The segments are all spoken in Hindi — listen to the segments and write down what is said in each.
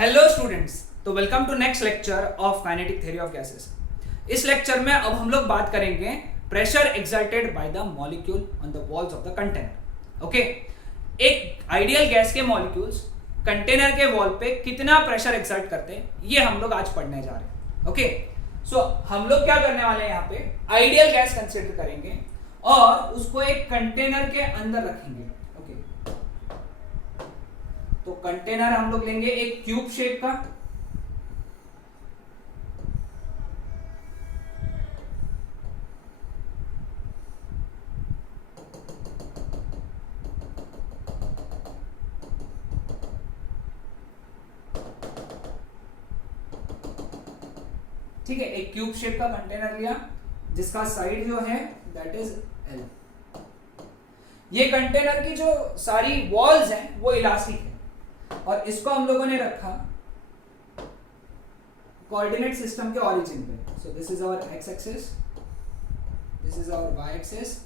हेलो स्टूडेंट्स, तो welcome to next lecture of kinetic theory of gases. इस लेक्चर में अब हम लोग बात करेंगे pressure exerted by the molecule on the walls of the container. Okay, एक आइडियल गैस के मॉलिक्यूल्स कंटेनर के वॉल पे कितना प्रेशर एक्सर्ट करते हैं ये हम लोग आज पढ़ने जा रहे हैं। ओके, सो हम लोग क्या करने वाले हैं, यहाँ पे आइडियल गैस कंसिडर करेंगे और उसको एक कंटेनर के अंदर रखेंगे। ओके, तो कंटेनर हम लोग लेंगे एक क्यूब शेप का, ठीक है। एक क्यूब शेप का कंटेनर लिया जिसका साइड जो है दैट इज एल। ये कंटेनर की जो सारी वॉल्स हैं वो इलास्टिक है और इसको हम लोगों ने रखा कोऑर्डिनेट सिस्टम के ओरिजिन पे। So this is our x axis, this is our y axis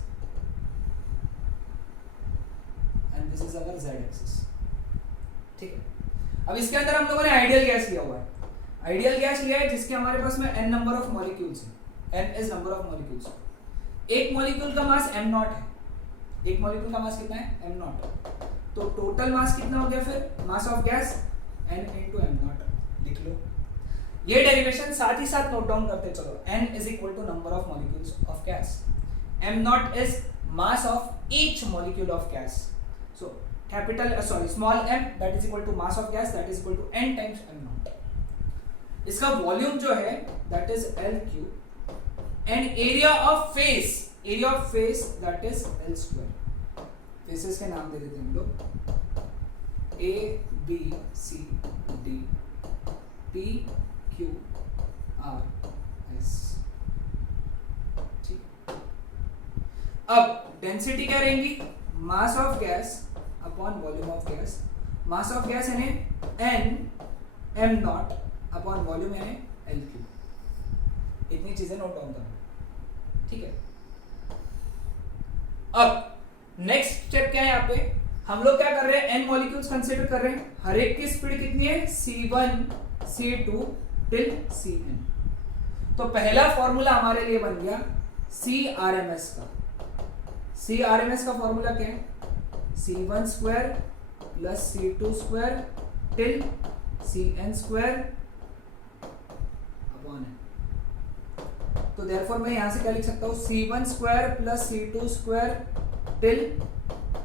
and this is our z axis. ठीक है, अब इसके अंदर हम लोगों ने आइडियल गैस लिया हुआ है। आइडियल गैस लिया है जिसके हमारे पास में n नंबर ऑफ मॉलिक्यूल्स है, n is number of molecules. एक मॉलिक्यूल का मास m नॉट है, एक मॉलिक्यूल का मास कितना है, m नॉट। तो टोटल मास कितना हो गया फिर, मास of gas n into m not. लिख लो ये डेरिवेशन, साथ ही साथ नोट डाउन करते चलो। n is equal to number of molecules of gas, m naught is mass of each molecule of gas. So capital small m that is equal to mass of gas that is equal to n times m naught. इसका वॉल्यूम जो है that is L cube and area of face, area of face that is L square. Faces के नाम दे देते हैं हम लोग, A B C D P Q R S. ठीक, अब डेंसिटी क्या रहेंगी, mass of gas upon volume of gas. Mass of gas यानी N M naught upon volume यानी एल क्यूब। इतनी चीजें नोट डाउन करना, ठीक है। अब नेक्स्ट स्टेप क्या है, यहाँ पे हम लोग क्या कर रहे हैं, एन मॉलिक्यूल्स कंसीडर कर रहे हैं। हर एक की स्पीड कितनी है, C1 C2 टिल Cn। तो पहला फॉर्मूला हमारे लिए बन गया CRMS का। CRMS का फॉर्मूला क्या है, C1 square plus C2 square till Cn square upon है। तो देयरफॉर मैं यहां से क्या लिख सकता हूं, C1 square plus C2 square till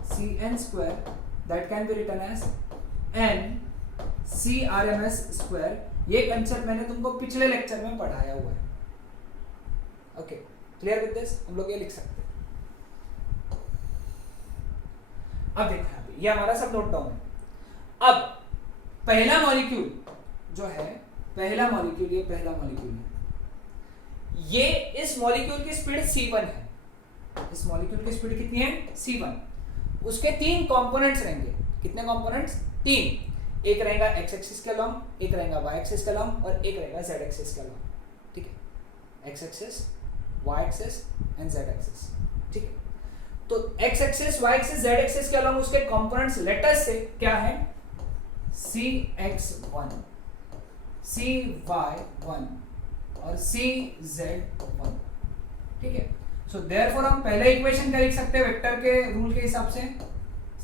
Cn square that can be written as n CRMS square. ये कंसेप्ट मैंने तुमको पिछले लेक्चर में पढ़ाया हुआ है। ओके, क्लियर विद दिस, हम लोग ये लिख सकते हैं। अब देखना, ये हमारा सब नोट डाउन है। अब पहला मॉलिक्यूल जो है, पहला मॉलिक्यूल, ये पहला मॉलिक्यूल है, ये इस मॉलिक्यूल की स्पीड C1 है। इस मॉलिक्यूल की स्पीड कितनी है, C1। उसके तीन कंपोनेंट्स रहेंगे। कितने कंपोनेंट्स, तीन। एक रहेगा x एक्सिस के अलोंग, एक रहेगा y एक्सिस के अलोंग और एक रहेगा z एक्सिस के अलोंग। ठीक है, x axis, y axis and z axis. ठीक है, तो x axis, y axis, z axis के अलोंग उसके कंपोनेंट्स लेटर्स से क्या है, cx1, cy1 और cz1। ठीक है, सो देयरफॉर हम पहले इक्वेशन क्या लिख सकते हैं वेक्टर के रूल के हिसाब से,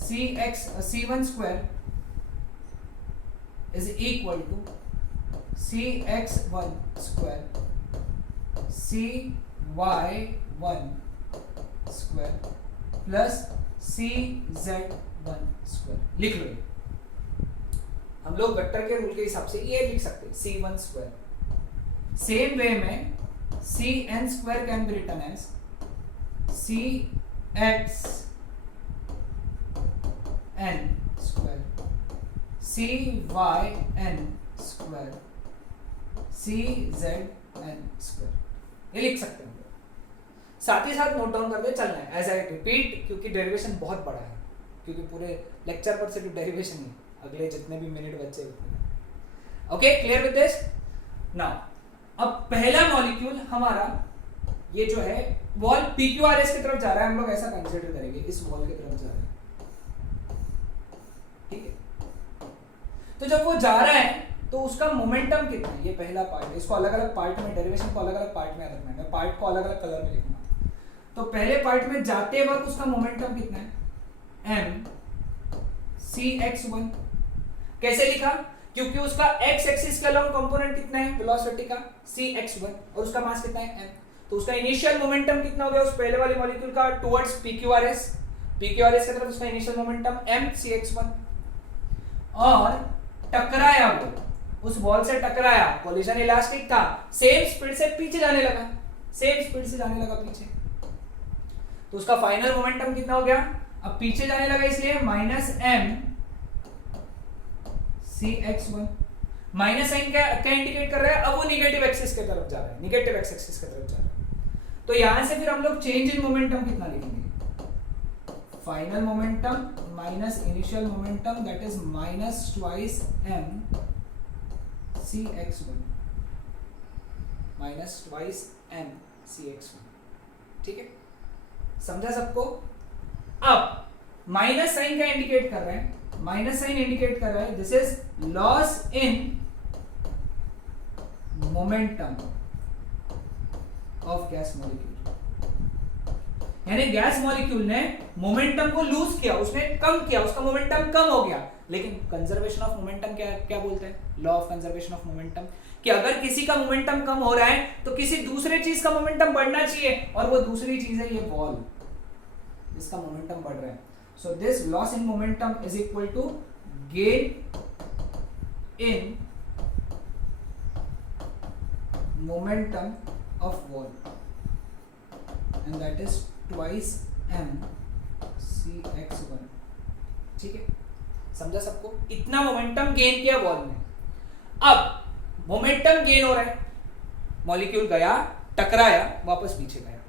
c1 square is equal to cx1 square cy1 square plus cz1 square. लिख लो, हम लोग वेक्टर के रूल के हिसाब से ये लिख सकते हैं c1 स्क्वायर। सेम वे में cn square can be written as cx n square cyn square czn square. ये लिख सकते हैं। साथ ही साथ नोट डाउन करते चलना है एज आई रिपीट, क्योंकि डेरिवेशन बहुत बड़ा है, क्योंकि पूरे लेक्चर पर सिर्फ डेरिवेशन ही, अगले जितने भी मिनट बचे उतने। Okay, clear with this now. अब पहला मॉलिक्यूल हमारा ये जो है वॉल PQRS की तरफ जा रहा है, हम लोग ऐसा कंसीडर करेंगे, इस वॉल की तरफ जा रहा है। ठीक है, तो जब वो जा रहा है तो उसका मोमेंटम कितना है, ये पहला पार्ट है। इसको अलग अलग पार्ट में, डेरिवेशन को अलग अलग पार्ट में याद रखना है, मैं पार्ट को अलग अलग कलर में लिखूंगा। तो पहले पार्ट में जाते वक्त उसका मोमेंटम कितना है, m cx1। कैसे लिखा, क्योंकि उसका x एक्सिस के अलॉन्ग कंपोनेंट कितना है वेलोसिटी का cx1 और उसका मास कितना है m। तो उसका इनिशियल मोमेंटम कितना हो गया उस पहले वाले मॉलिक्यूल का टुवर्ड्स pqrs की तरफ, उसका इनिशियल मोमेंटम m cx1। और टकराया, वो उस बॉल से टकराया, कोलिजन इलास्टिक था, सेम स्पीड से पीछे जाने लगा, सेम स्पीड से जाने लगा पीछे, तो उसका फाइनल मोमेंटम कितना हो गया, अब पीछे जाने लगा इसलिए minus m cx1। Minus sign क्या इंडिकेट कर रहा है, अब वो निगेटिव एक्सिस की तरफ जा रहा है, निगेटिव एक्स एक्सिस की तरफ जा रहा है। तो यहां से फिर हम लोग चेंज इन मोमेंटम कितना लिखेंगे, final momentum minus initial momentum, that is minus twice m cx1, minus twice m cx1। ठीक है, समझा सबको। अब माइनस साइन क्या इंडिकेट कर रहे हैं, माइनस साइन इंडिकेट कर रहा है this is loss in momentum of gas molecule, यानी गैस मॉलिक्यूल ने मोमेंटम को लूज किया, उसने कम किया, उसका मोमेंटम कम हो गया। लेकिन कंजर्वेशन ऑफ मोमेंटम क्या बोलते हैं, law of conservation of momentum, कि अगर किसी का मोमेंटम कम हो रहा है तो किसी दूसरे चीज का मोमेंटम बढ़ना चाहिए, और वो दूसरी चीज है ये बॉल, इसका मोमेंटम बढ़ रहा है। So this loss in momentum is equal to gain in momentum of wall, and that is twice m cx1। ठीक है, समझा सबको, इतना मोमेंटम गेन किया वॉल ने। अब मोमेंटम गेन हो रहा है, मॉलिक्यूल गया, टकराया, वापस पीछे गया,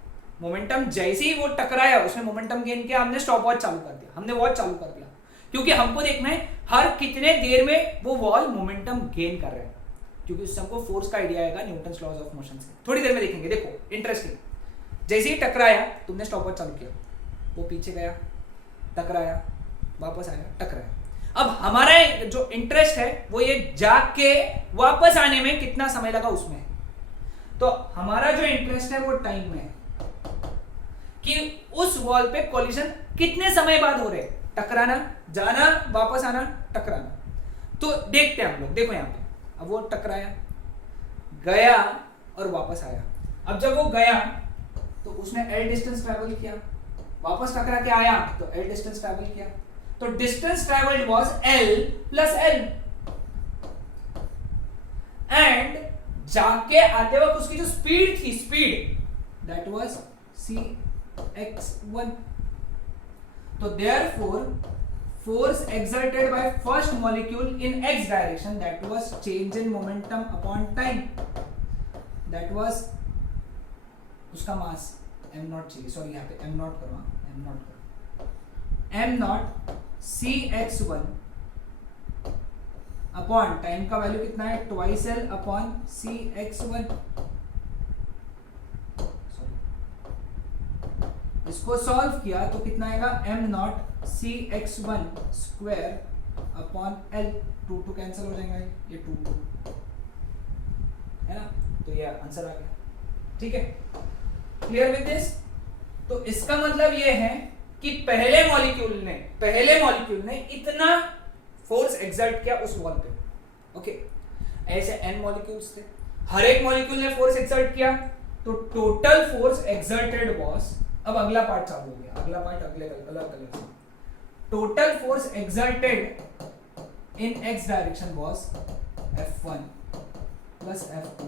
मोमेंटम जैसे ही वो टकराया उसने मोमेंटम गेन किया, हमने स्टॉप वॉच चालू कर दिया, हमने वॉच चालू कर दिया, क्योंकि हमको देखना है हर कितने देर में वो वॉल मोमेंटम गेन कर रहा है, क्योंकि उससे हमको फोर्स का आइडिया आएगा न्यूटन्स लॉज ऑफ मोशन से, थोड़ी देर में देखेंगे। देखो इंटरेस्टिंग, जैसे ही टकराया तुमने स्टॉप वॉच चालू किया, वो पीछे गया, टकराया, वापस आया, टकराया। अब हमारा जो इंटरेस्ट है वो ये जाके वापस आने में कितना समय लगा उसमें, तो हमारा जो इंटरेस्ट है वो टाइम में है कि उस वॉल पे कोलिजन कितने समय बाद हो रहे, टकराना, जाना, वापस आना, टकराना। तो देखते हैं हम लोग, देखो यहाँ पे, अब वो टकराया, गया और वापस आया। अब जब वो गया तो उसने L डिस्टेंस ट्रैवल किया, वापस टकरा के आया तो L डिस्टेंस ट्रैवल किया, तो distance travelled was L plus L, and जाके आते वक्त उसकी जो स्पीड थी, स्पीड दैट वाज cx1। तो therefore force exerted by first molecule in x direction, that was change in momentum upon time, that was उसका मास m नॉट चाहिए, सॉरी यहाँ पे m नॉट करो, m नॉट करो, m not cx1 upon time का वैल्यू कितना है, ट्वाइस l अपॉन cx1। इसको सॉल्व किया तो कितना आएगा, m not cx1 square upon l, 2 cancel हो जाएगा, ये 2 है ना, तो ये आंसर आ गया। ठीक है, क्लियर विद दिस। तो इसका मतलब ये है कि पहले मॉलिक्यूल ने इतना फोर्स एक्सर्ट किया उस वॉल पे। ओके, ऐसे n मॉलिक्यूल्स थे, हर एक मॉलिक्यूल ने फोर्स एक्सर्ट किया, तो टोटल फोर्स एक्सर्टेड वाज, अब अगला पार्ट चालू हो गया, अगला पार्ट अगले अलग, total force exerted in x direction was F1 plus F2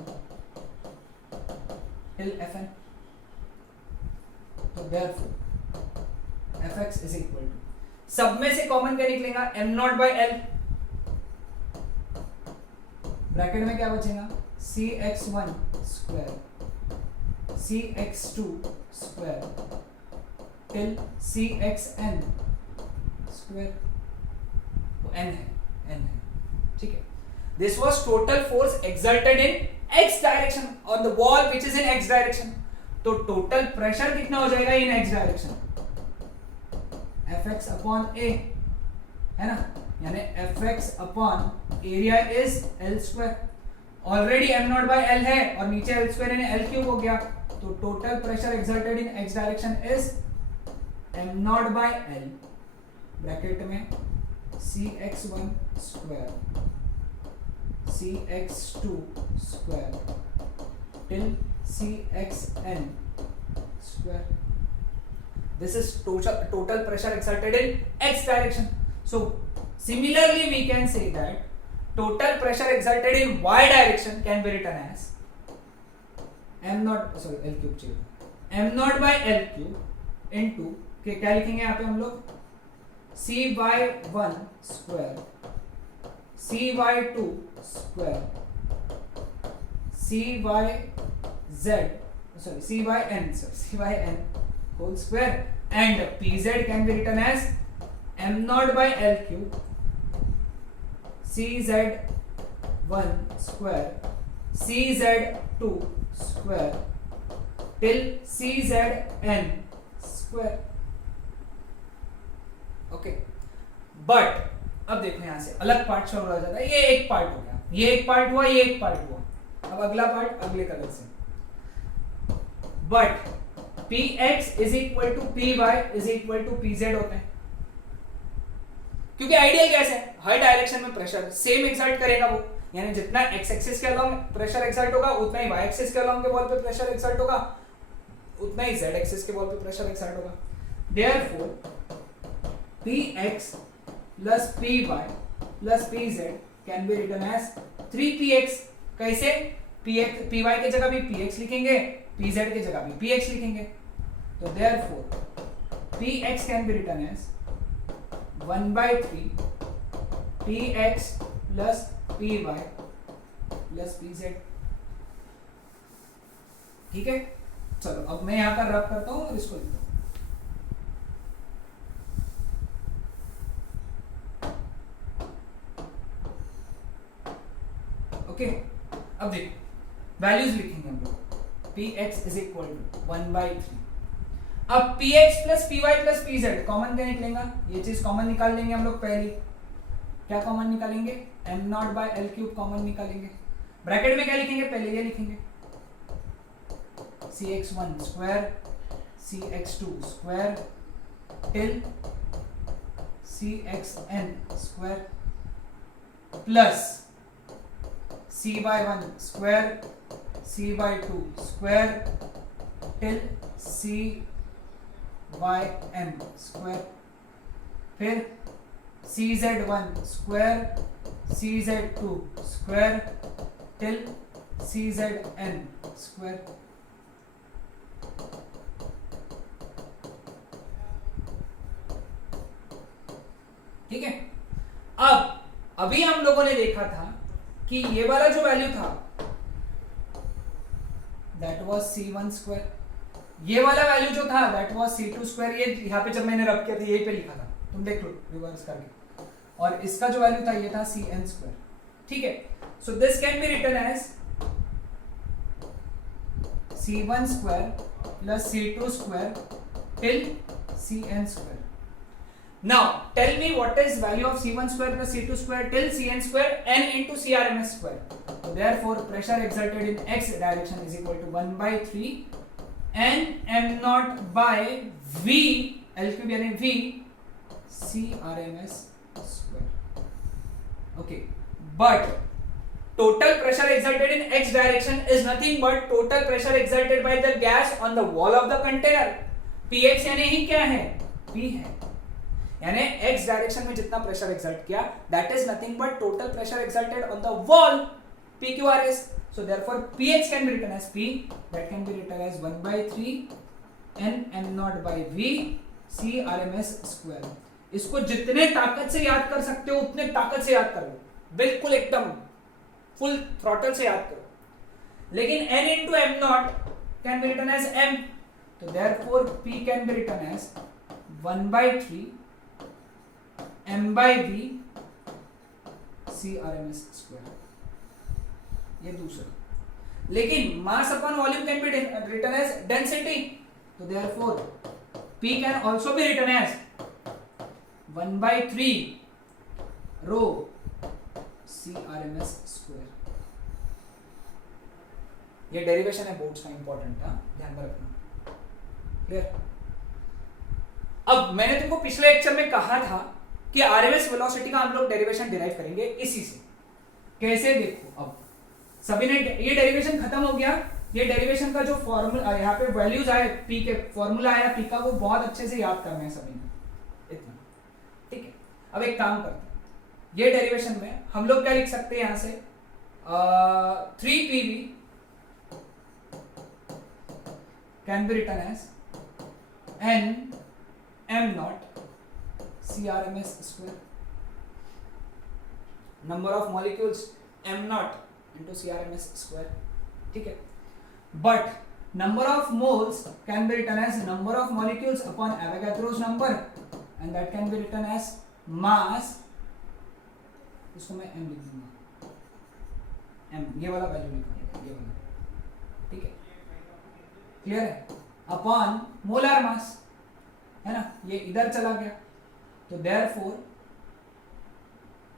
till Fn। तो therefore Fx is equal to, सब में से कॉमन क्या निकलेगा, m naught by l, bracket में क्या बचेगा, cx1 square cx2 square till cxn square, तो n है, ठीक है। This was total force exerted in x direction on the wall which is in x direction, तो टोटल प्रेशर कितना हो जाएगा in x direction, Fx upon a, है ना, यानी Fx upon area is L square. Already m naught by L है और नीचे L स्क्वायर यानी L क्यूब हो गया, तो total pressure exerted in x direction is m naught by L bracket में Cx1 square Cx2 square till Cxn square. This is total pressure exerted in x direction. So similarly we can say that total pressure exerted in y direction can be written as m naught L cube चाहिए m naught by L cube into क्या लिखेंगे यहाँ पे हम लोग Cy1 square Cy2 square Cyn whole square and Pz can be written as m naught by L cube Cz1 square Cz2 square till Czn square. Okay but अब देखो यहां से अलग पार्ट शुरू हो जाता है। ये एक पार्ट हो गया, ये एक पार्ट हुआ, ये एक पार्ट हुआ। अब अगला पार्ट अगले कलर से। But Px is equal to Py is equal to Pz होता है, क्योंकि आइडियल गैस है, हर डायरेक्शन में प्रेशर सेम एक्सर्ट करेगा वो, यानी जितना x एक्सिस के अलोंग प्रेशर एक्सर्ट होगा उतना ही y एक्सिस के अलोंग के वॉल पे प्रेशर एक्सर्ट होगा, उतना ही z एक्सिस के वॉल पे प्रेशर एक्सर्ट होगा। Therefore Px plus Py plus Pz can be written as 3Px। कैसे? Py के जगह भी Px लिखेंगे, Pz के जगह भी Px लिखेंगे, तो therefore Px can be written as 1/3 Px plus Py plus Pz। ठीक है, चलो अब मैं यहां पर रब करता हूं और इसको लिखता हूं। ओके अब देखो वैल्यूज लिखेंगे हम लोग। Px is equal to 1/3। अब Px plus Py plus Pz common क्या निकलेगा? ये चीज कॉमन निकाल लेंगे हम लोग। पहली क्या कॉमन निकालेंगे? m naught by L cube common निकालेंगे। ब्रैकेट में क्या लिखेंगे? पहले ये लिखेंगे Cx1 square Cx2 square till Cxn square plus Cy1 square Cy2 square till Cyn square, फिर Cz1 square Cz2 square till Czn square. ठीक है, अब अभी हम लोगों ने देखा था कि ये वाला जो वैल्यू था दैट वाज C1 स्क्वायर, ये वाला वैल्यू जो था दैट वाज C2 स्क्वायर। ये यहाँ पे जब मैंने रब किया था यहीं पे लिखा था, तुम देख लो रिवर्स करके, और इसका जो वैल्यू था ये था Cn स्क्वायर। ठीक है, so this can be written as C1 square plus C2 square till Cn square. Now tell me what is value of C1 square plus C2 square till Cn square n into CRMS square. So therefore pressure exerted in x direction is equal to 1/3 n m naught by V L cube यानी V CRMS square. Okay, but total pressure exerted in x direction is nothing but total pressure exerted by the gas on the wall of the container. Px यानी ही क्या है? P है, यानी x डायरेक्शन में जितना प्रेशर एक्सर्ट किया that is nothing but total pressure exerted on the wall PQRS। So therefore Px can be written as P, that can be written as 1/3 n m naught by V CRMS square. इसको जितने ताकत से याद कर सकते हो उतने ताकत से याद करो, बिल्कुल एकदम फुल थ्रॉटल से याद करो। लेकिन n into m naught can be written as m, तो therefore P can be written as 1/3 m by v CRMS square. ये दूसरा। लेकिन mass upon volume can be written as density, तो therefore P can also be written as 1/3 rho CRMS square. ये डेरिवेशन है बोर्ड्स का, इंपॉर्टेंट है, ध्यान में रखना। क्लियर? अब मैंने तुमको पिछले लेक्चर में कहा था कि आरएमएस वेलोसिटी का हम लोग डेरिवेशन डिराइव करेंगे इसी से। कैसे? देखो, अब सभी ने ये डेरिवेशन खत्म हो गया। ये डेरिवेशन का जो फॉर्मूला यहाँ पे वैल्यूज आए, पी के फॉर्मूला आया पी का, वो बहुत अच्छे से याद करना है सभी ने, इतना। ठीक है, अब एक काम करते हैं, ये डेरिवेशन में हम लोग क्या लिख सकते हैं यहां से, 3PV can be written as n m naught CRMS square, number of molecules m naught into CRMS square। ठीक है, but number of moles can be written as number of molecules upon Avogadro's number and that can be written as mass, इसको मैं m लिख दूंगा, m ये वाला वैल्यू लिखूंगा, ये वाला। ठीक है, क्लियर है? अपॉन मोलर मास, है ना, ये इधर चला गया, तो देयरफॉर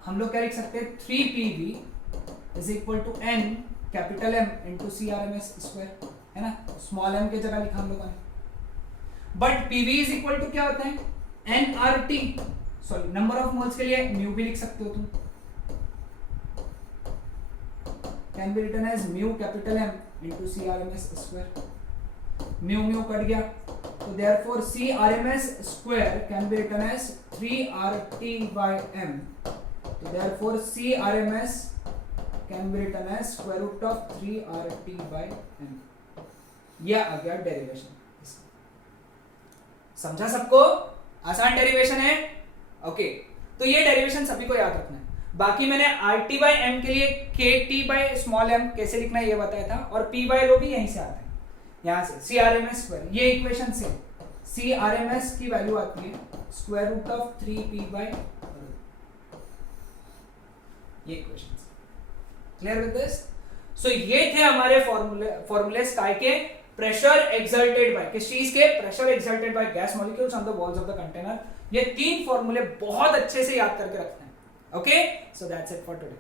हम लोग क्या लिख सकते हैं, 3PV is equal to n capital M into CRMS square, है ना, स्मॉल m के जगह लिखा हम लोगों ने। But PV is equal to क्या होता है, nRT, sorry number of moles के लिए म्यू भी लिख सकते हो तुम, can be written as mu capital M into CRMS square. Mu mu cut गया, तो therefore CRMS square can be written as 3RT by M, तो therefore CRMS can be written as square root of 3RT by M। यह आ गया डेरिवेशन। समझा सबको? आसान डेरिवेशन है। ओके, तो ये डेरिवेशन सभी को याद रखना है। बाकी मैंने RT by M के लिए KT by स्मॉल m कैसे लिखना है ये बताया था, और P by रो भी यहीं से आता है, यहां से CRMS स्क्वायर, ये इक्वेशन से CRMS की वैल्यू आती है square root of 3P by rho, ये equation. Clear with this? So ये थे हमारे फॉर्मूलेस काय के, प्रेशर एक्सर्टेड बाय, किस चीज के, pressure exerted by gas molecules on the walls of the container. ये तीन फॉर्मूले बहुत अच्छे से याद करके रखना है। Okay, so that's it for today.